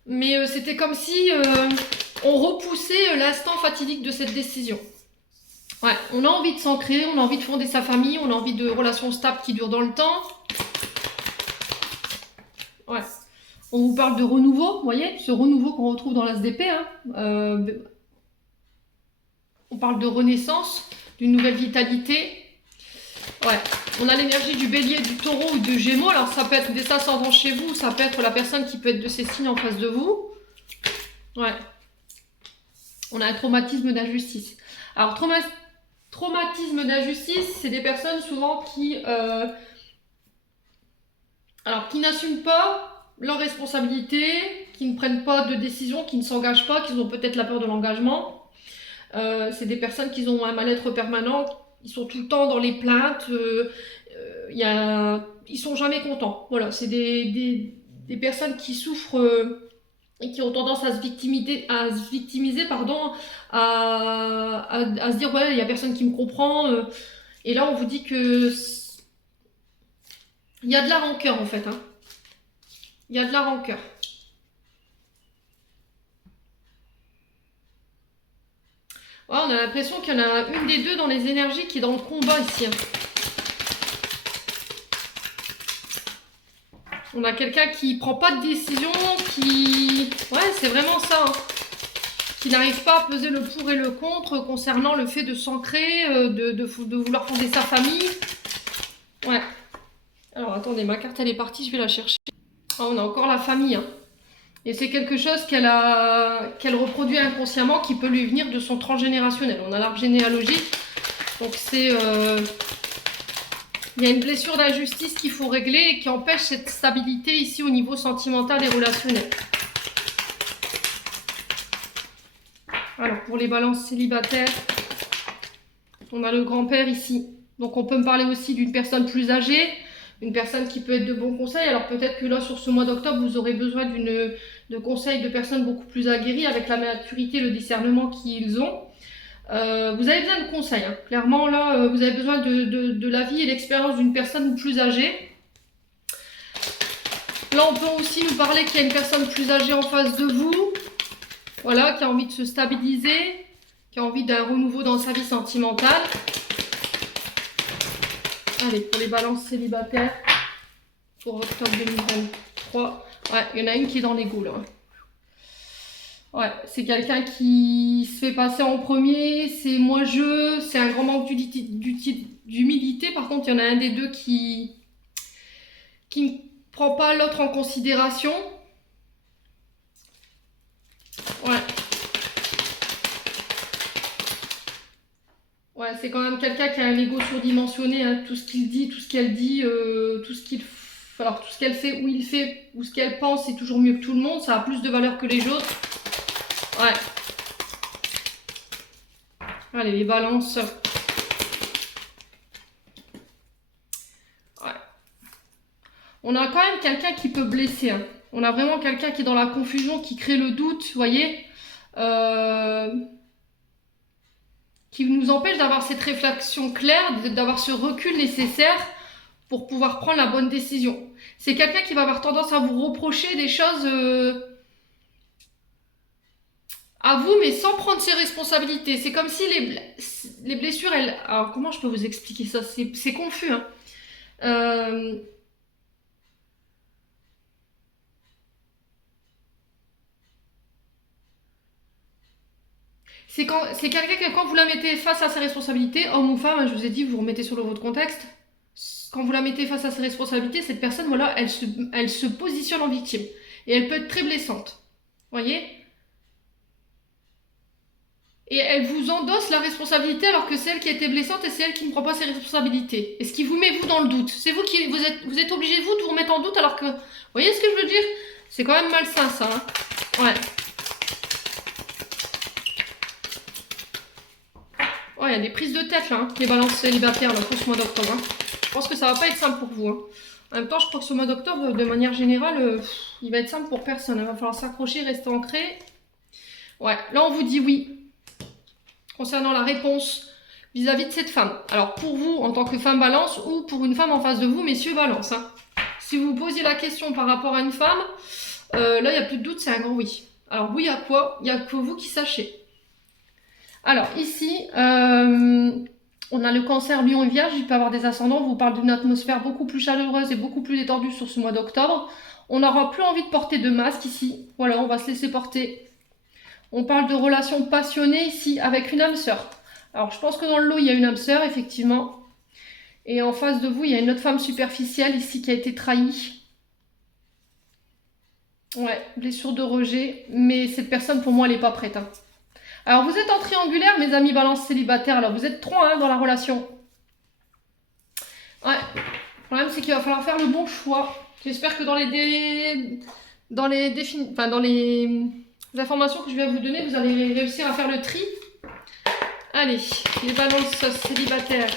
Mais c'était comme si on repoussait l'instant fatidique de cette décision. Ouais, on a envie de s'ancrer, on a envie de fonder sa famille, on a envie de relations stables qui durent dans le temps. Ouais. On vous parle de renouveau, vous voyez, ce renouveau qu'on retrouve dans l'as d'épée, hein. On parle de renaissance, d'une nouvelle vitalité. Ouais. On a l'énergie du bélier, du taureau ou du gémeaux. Alors ça peut être des ascendants chez vous, ça peut être la personne qui peut être de ces signes en face de vous. Ouais. On a un traumatisme d'injustice. Alors traumatisme d'injustice, c'est des personnes souvent qui n'assument pas leurs responsabilités, qui ne prennent pas de décision, qui ne s'engagent pas, qui ont peut-être la peur de l'engagement. C'est des personnes qui ont un mal-être permanent, ils sont tout le temps dans les plaintes, ils sont jamais contents. Voilà, c'est des personnes qui souffrent et qui ont tendance à se victimiser, pardon, à se dire ouais, il n'y a personne qui me comprend. Et là, on vous dit que il y a de la rancœur en fait, hein. Il y a de la rancœur. Ouais, on a l'impression qu'il y en a une des deux dans les énergies qui est dans le combat ici, hein. On a quelqu'un qui prend pas de décision, ouais, c'est vraiment ça, hein. Qui n'arrive pas à peser le pour et le contre concernant le fait de s'ancrer, de vouloir fonder sa famille. Ouais. Alors attendez, ma carte elle est partie, je vais la chercher. Ah, on a encore la famille, hein. Et c'est quelque chose qu'elle reproduit inconsciemment qui peut lui venir de son transgénérationnel. On a l'arbre généalogique. Donc c'est... il y a une blessure d'injustice qu'il faut régler et qui empêche cette stabilité ici au niveau sentimental et relationnel. Alors pour les balances célibataires, on a le grand-père ici. Donc on peut me parler aussi d'une personne plus âgée, une personne qui peut être de bons conseils. Alors peut-être que là sur ce mois d'octobre vous aurez besoin de conseils de personnes beaucoup plus aguerries avec la maturité, le discernement qu'ils ont. Vous avez besoin de conseils, hein. Clairement là, vous avez besoin de l'avis et l'expérience d'une personne plus âgée. Là, on peut aussi nous parler qu'il y a une personne plus âgée en face de vous, voilà, qui a envie de se stabiliser, qui a envie d'un renouveau dans sa vie sentimentale. Allez, pour les balances célibataires, pour octobre 2023, ouais, il y en a une qui est dans l'ego là. Ouais, c'est quelqu'un qui se fait passer en premier, c'est moi je, c'est un grand manque d'humilité. Par contre, il y en a un des deux qui ne prend pas l'autre en considération. Ouais. Ouais, c'est quand même quelqu'un qui a un ego surdimensionné, hein. Tout ce qu'il dit, tout ce qu'elle dit, tout ce qu'elle fait, où il fait, ou ce qu'elle pense, c'est toujours mieux que tout le monde. Ça a plus de valeur que les autres. Ouais. Allez, les balances. Ouais. On a quand même quelqu'un qui peut blesser, hein. On a vraiment quelqu'un qui est dans la confusion, qui crée le doute, vous voyez, qui nous empêche d'avoir cette réflexion claire, d'avoir ce recul nécessaire pour pouvoir prendre la bonne décision. C'est quelqu'un qui va avoir tendance à vous reprocher des choses à vous, mais sans prendre ses responsabilités. C'est comme si les blessures, elles... Alors, comment je peux vous expliquer ça? C'est confus, hein. C'est quelqu'un que quand vous la mettez face à ses responsabilités, homme ou femme, hein, je vous ai dit, vous remettez sur votre contexte. Quand vous la mettez face à ses responsabilités, cette personne, voilà, elle se positionne en victime. Et elle peut être très blessante. Vous voyez? Et elle vous endosse la responsabilité alors que c'est elle qui a été blessante et c'est elle qui ne prend pas ses responsabilités. Et ce qui vous met vous dans le doute. C'est vous qui vous êtes obligé vous de vous remettre en doute alors que... Vous voyez ce que je veux dire? C'est quand même malsain ça, hein. Ouais. Ouais, il y a des prises de tête là, hein, les balances célibataires là, pour ce mois d'octobre, hein. Je pense que ça va pas être simple pour vous, hein. En même temps, je crois que ce mois d'octobre, de manière générale, il va être simple pour personne. Il va falloir s'accrocher, rester ancré. Ouais, là on vous dit oui. Concernant la réponse vis-à-vis de cette femme. Alors pour vous, en tant que femme balance, ou pour une femme en face de vous, messieurs balance, hein. Si vous vous posiez la question par rapport à une femme, là il n'y a plus de doute, c'est un grand oui. Alors oui à quoi? Il n'y a que vous qui sachez. Alors ici, on a le cancer, lion et vierge, il peut avoir des ascendants. On vous parle d'une atmosphère beaucoup plus chaleureuse et beaucoup plus détendue sur ce mois d'octobre. On n'aura plus envie de porter de masque ici. Voilà, on va se laisser porter. On parle de relations passionnées ici avec une âme sœur. Alors je pense que dans le lot il y a une âme sœur effectivement. Et en face de vous il y a une autre femme superficielle ici qui a été trahie. Ouais, blessure de rejet. Mais cette personne pour moi elle n'est pas prête, hein. Alors vous êtes en triangulaire mes amis balance célibataires. Alors vous êtes 3 hein, dans la relation. Ouais, le problème c'est qu'il va falloir faire le bon choix. J'espère que dans les informations que je vais vous donner, vous allez réussir à faire le tri. Allez, les balances célibataires.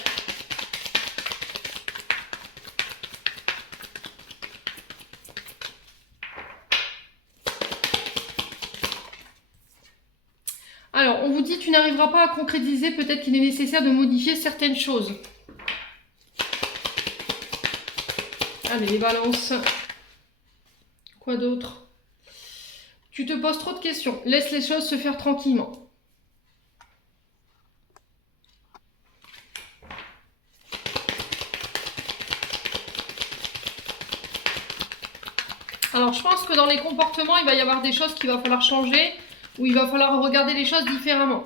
Alors, on vous dit, tu n'arriveras pas à concrétiser, peut-être qu'il est nécessaire de modifier certaines choses. Allez, les balances. Quoi d'autre? Tu te poses trop de questions. Laisse les choses se faire tranquillement. Alors, je pense que dans les comportements, il va y avoir des choses qu'il va falloir changer, ou il va falloir regarder les choses différemment.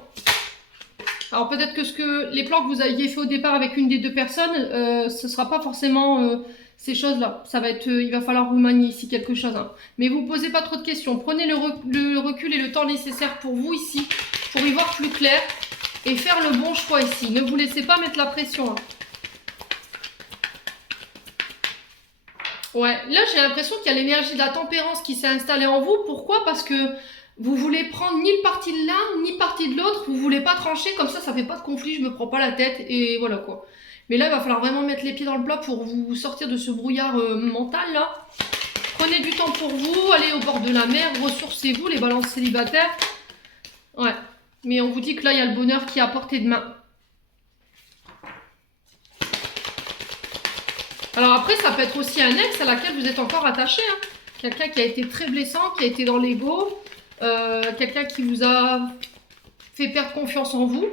Alors, peut-être que les plans que vous aviez fait au départ avec une des deux personnes, ce ne sera pas forcément ces choses-là. Ça va être, il va falloir remanier ici quelque chose, hein. Mais vous ne posez pas trop de questions. Prenez le recul et le temps nécessaire pour vous ici, pour y voir plus clair et faire le bon choix ici. Ne vous laissez pas mettre la pression, hein. Ouais, là j'ai l'impression qu'il y a l'énergie de la tempérance qui s'est installée en vous. Pourquoi? Parce que vous voulez prendre ni le parti de l'un, ni le parti de l'autre. Vous voulez pas trancher, comme ça fait pas de conflit, je me prends pas la tête et voilà quoi. Mais là, il va falloir vraiment mettre les pieds dans le plat pour vous sortir de ce brouillard mental là. Prenez du temps pour vous, allez au bord de la mer, ressourcez-vous les balances célibataires. Ouais, Mais on vous dit que là, il y a le bonheur qui est à portée de main. Alors après, ça peut être aussi un ex à laquelle vous êtes encore attaché. Hein. Quelqu'un qui a été très blessant, qui a été dans l'ego. Quelqu'un qui vous a fait perdre confiance en vous.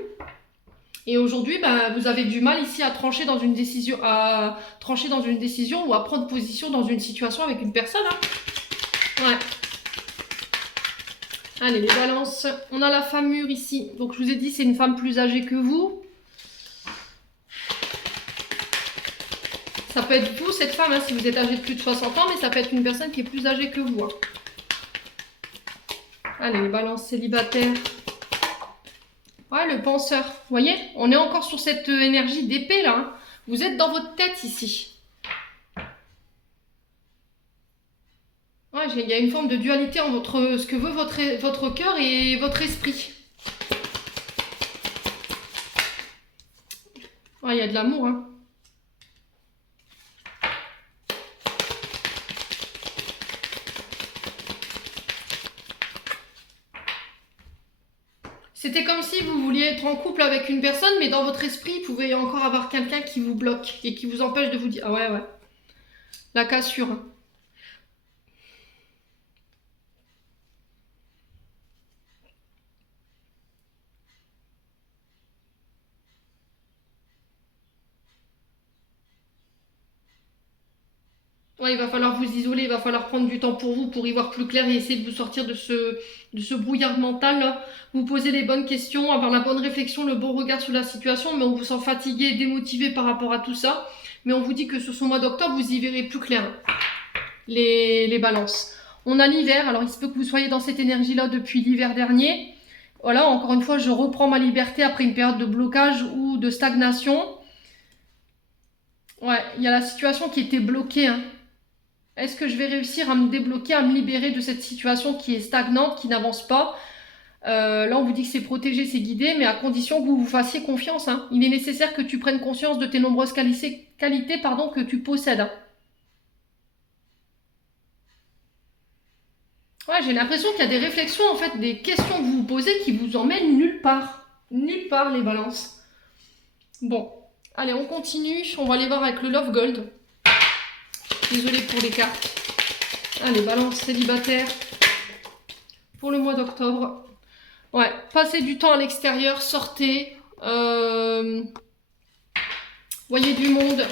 Et aujourd'hui, ben, vous avez du mal ici à trancher dans une décision, ou à prendre position dans une situation avec une personne. Hein. Ouais. Allez, les balances. On a la femme mûre ici. Donc, je vous ai dit, c'est une femme plus âgée que vous. Ça peut être vous, cette femme, hein, si vous êtes âgé de plus de 60 ans, mais ça peut être une personne qui est plus âgée que vous. Hein. Allez, les balances célibataires. Ouais, le penseur. Vous voyez, on est encore sur cette énergie d'épée, là. Hein. Vous êtes dans votre tête, ici. Ouais, il y a une forme de dualité entre ce que veut votre cœur et votre esprit. Ouais, il y a de l'amour, hein. C'était comme si vous vouliez être en couple avec une personne, mais dans votre esprit, il pouvait encore avoir quelqu'un qui vous bloque et qui vous empêche de vous dire... Ah ouais, ouais. La cassure. Hein. Ouais, il va falloir vous isoler, il va falloir prendre du temps pour vous, pour y voir plus clair et essayer de vous sortir de ce brouillard mental. Là. Vous poser les bonnes questions, avoir la bonne réflexion, le bon regard sur la situation, mais on vous sent fatigué et démotivé par rapport à tout ça. Mais on vous dit que sur ce mois d'octobre, vous y verrez plus clair, les balances. On a l'hiver, alors il se peut que vous soyez dans cette énergie-là depuis l'hiver dernier. Voilà, encore une fois, je reprends ma liberté après une période de blocage ou de stagnation. Ouais, il y a la situation qui était bloquée, hein. Est-ce que je vais réussir à me débloquer, à me libérer de cette situation qui est stagnante, qui n'avance pas? Là, on vous dit que c'est protégé, c'est guidé, mais à condition que vous vous fassiez confiance. Hein. Il est nécessaire que tu prennes conscience de tes nombreuses qualités que tu possèdes. Hein. Ouais, j'ai l'impression qu'il y a des réflexions, en fait, des questions que vous vous posez qui vous emmènent nulle part. Nulle part, les balances. Bon, allez, on continue. On va aller voir avec le Love Gold. Désolée pour les cartes. Allez, balance célibataire pour le mois d'octobre. Ouais, passez du temps à l'extérieur, sortez, voyez du monde.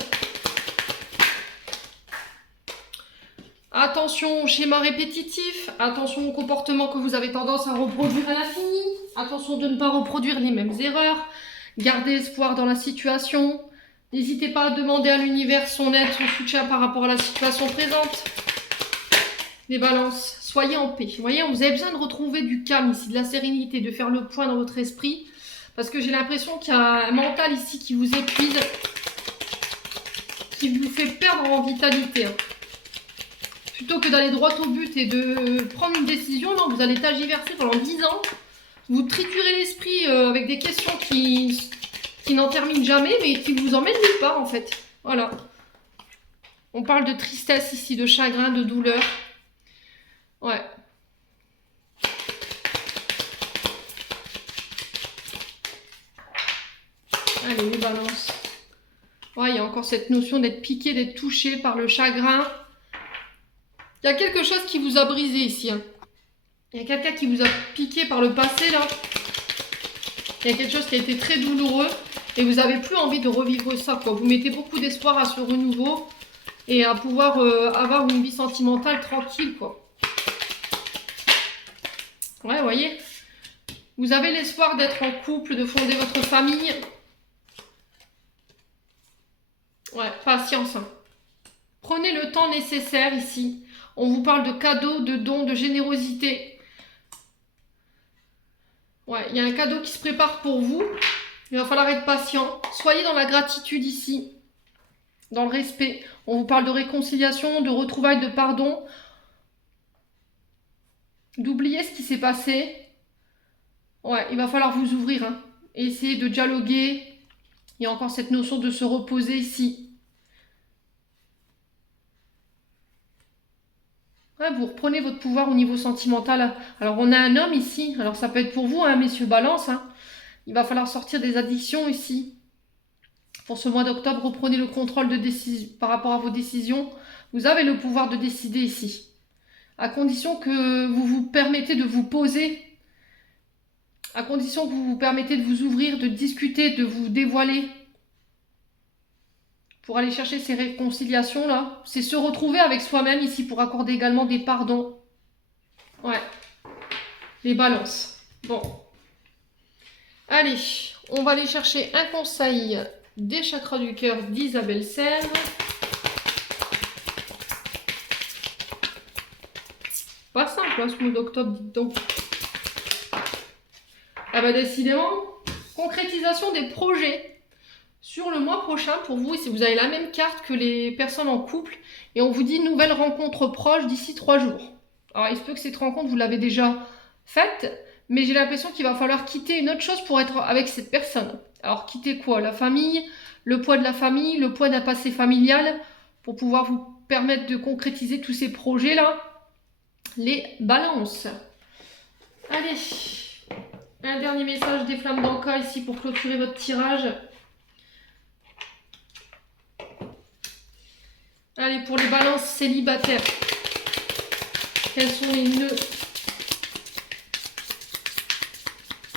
Attention au schéma répétitif, attention au comportement que vous avez tendance à reproduire à l'infini. Attention de ne pas reproduire les mêmes erreurs. Gardez espoir dans la situation. N'hésitez pas à demander à l'univers son aide, son soutien par rapport à la situation présente. Les balances, soyez en paix. Vous voyez, vous avez besoin de retrouver du calme ici, de la sérénité, de faire le point dans votre esprit. Parce que j'ai l'impression qu'il y a un mental ici qui vous épuise, qui vous fait perdre en vitalité. Hein. Plutôt que d'aller droit au but et de prendre une décision, non, vous allez tergiverser pendant 10 ans. Vous triturez l'esprit avec des questions qui n'en terminent jamais, mais qui vous emmènent nulle part en fait. Voilà. On parle de tristesse ici, de chagrin, de douleur. Ouais. Allez, les balances. Ouais, il y a encore cette notion d'être piqué, d'être touché par le chagrin. Il y a quelque chose qui vous a brisé ici. Hein. Il y a quelqu'un qui vous a piqué par le passé, là. Il y a quelque chose qui a été très douloureux. Et vous n'avez plus envie de revivre ça, quoi. Vous mettez beaucoup d'espoir à ce renouveau. Et à pouvoir avoir une vie sentimentale tranquille, quoi. Ouais, vous voyez. Vous avez l'espoir d'être en couple, de fonder votre famille. Ouais, patience. Hein. Prenez le temps nécessaire ici. On vous parle de cadeaux, de dons, de générosité. Ouais, il y a un cadeau qui se prépare pour vous. Il va falloir être patient. Soyez dans la gratitude ici. Dans le respect. On vous parle de réconciliation, de retrouvailles, de pardon. D'oublier ce qui s'est passé. Ouais, il va falloir vous ouvrir. Hein. Et essayer de dialoguer. Il y a encore cette notion de se reposer ici. Ouais, vous reprenez votre pouvoir au niveau sentimental. Alors, on a un homme ici. Alors, ça peut être pour vous, hein, messieurs Balance. Hein. Il va falloir sortir des addictions ici. Pour ce mois d'octobre, reprenez le contrôle par rapport à vos décisions. Vous avez le pouvoir de décider ici. À condition que vous vous permettez de vous poser, à condition que vous vous permettez de vous ouvrir, de discuter, de vous dévoiler, pour aller chercher ces réconciliations-là. C'est se retrouver avec soi-même ici pour accorder également des pardons. Ouais, les balances. Bon. Allez, on va aller chercher un conseil des chakras du cœur d'Isabelle Sèvres. Pas simple, hein, ce mois d'octobre, dites donc. Ah bah décidément, concrétisation des projets sur le mois prochain pour vous. Si vous avez la même carte que les personnes en couple, et on vous dit nouvelle rencontre proche d'ici 3 jours. Alors il se peut que cette rencontre, vous l'avez déjà faite, mais j'ai l'impression qu'il va falloir quitter une autre chose pour être avec cette personne. Alors quitter quoi? La famille, le poids de la famille, le poids d'un passé familial, pour pouvoir vous permettre de concrétiser tous ces projets-là. Les balances. Allez, un dernier message des flammes d'Anka ici pour clôturer votre tirage. Allez, pour les balances célibataires, quels sont les nœuds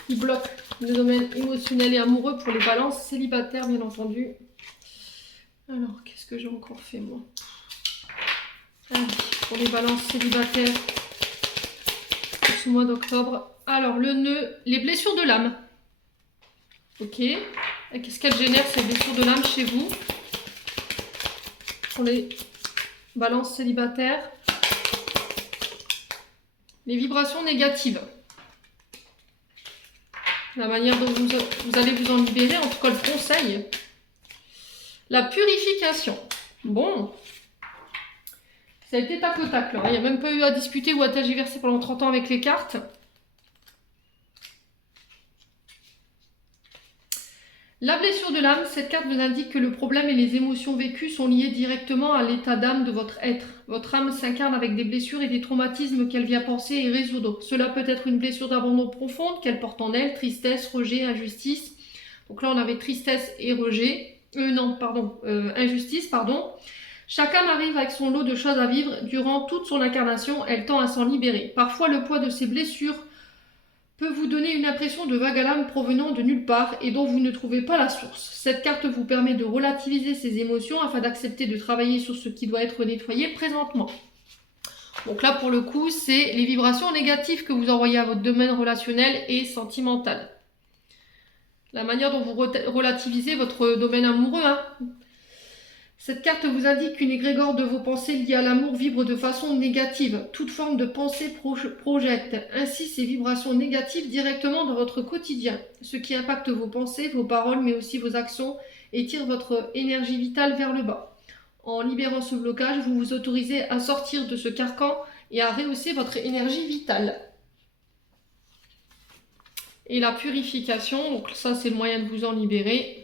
qui bloquent le domaine émotionnel et amoureux pour les balances célibataires, bien entendu. Alors, qu'est-ce que j'ai encore fait, moi? Allez, pour les balances célibataires, pour ce mois d'octobre. Alors, le nœud, les blessures de l'âme. Ok. Qu'est-ce qu'elles génèrent, ces blessures de l'âme, chez vous? Pour les balances célibataires. Les vibrations négatives. La manière dont vous allez vous en libérer, en tout cas le conseil. La purification. Bon. Ça a été tac au tac, là. Il n'y a même pas eu à discuter ou à tergiverser pendant 30 ans avec les cartes. La blessure de l'âme, cette carte vous indique que le problème et les émotions vécues sont liés directement à l'état d'âme de votre être. Votre âme s'incarne avec des blessures et des traumatismes qu'elle vient penser et résoudre. Cela peut être une blessure d'abandon profonde qu'elle porte en elle, tristesse, rejet, injustice. Donc là, on avait tristesse et rejet. Injustice, pardon. Chaque âme arrive avec son lot de choses à vivre. Durant toute son incarnation, elle tend à s'en libérer. Parfois, le poids de ces blessures peut vous donner une impression de vague à l'âme provenant de nulle part et dont vous ne trouvez pas la source. Cette carte vous permet de relativiser ces émotions afin d'accepter de travailler sur ce qui doit être nettoyé présentement. Donc là, pour le coup, c'est les vibrations négatives que vous envoyez à votre domaine relationnel et sentimental. La manière dont vous relativisez votre domaine amoureux, hein. Cette carte vous indique qu'une égrégore de vos pensées liées à l'amour vibre de façon négative. Toute forme de pensée projette ainsi ces vibrations négatives directement dans votre quotidien, ce qui impacte vos pensées, vos paroles, mais aussi vos actions et tire votre énergie vitale vers le bas. En libérant ce blocage, vous vous autorisez à sortir de ce carcan et à rehausser votre énergie vitale. Et la purification, donc ça c'est le moyen de vous en libérer.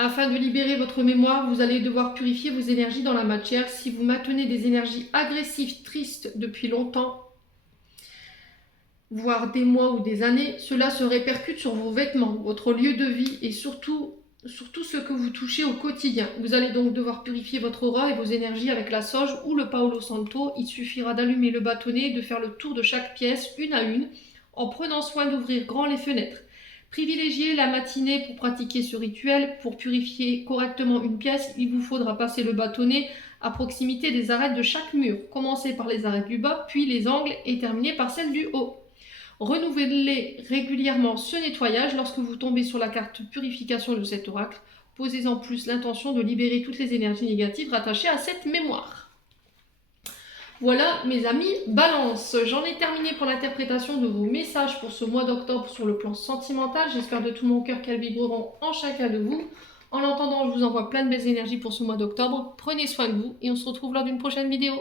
Afin de libérer votre mémoire, vous allez devoir purifier vos énergies dans la matière. Si vous maintenez des énergies agressives, tristes depuis longtemps, voire des mois ou des années, cela se répercute sur vos vêtements, votre lieu de vie et surtout ce que vous touchez au quotidien. Vous allez donc devoir purifier votre aura et vos énergies avec la sauge ou le Paolo Santo. Il suffira d'allumer le bâtonnet et de faire le tour de chaque pièce une à une, en prenant soin d'ouvrir grand les fenêtres. Privilégiez la matinée pour pratiquer ce rituel. Pour purifier correctement une pièce, il vous faudra passer le bâtonnet à proximité des arêtes de chaque mur. Commencez par les arêtes du bas, puis les angles et terminez par celles du haut. Renouvelez régulièrement ce nettoyage. Lorsque vous tombez sur la carte purification de cet oracle, posez en plus l'intention de libérer toutes les énergies négatives rattachées à cette mémoire. Voilà mes amis Balance, j'en ai terminé pour l'interprétation de vos messages pour ce mois d'octobre sur le plan sentimental. J'espère de tout mon cœur qu'elles vibreront en chacun de vous. En attendant, je vous envoie plein de belles énergies pour ce mois d'octobre. Prenez soin de vous et on se retrouve lors d'une prochaine vidéo.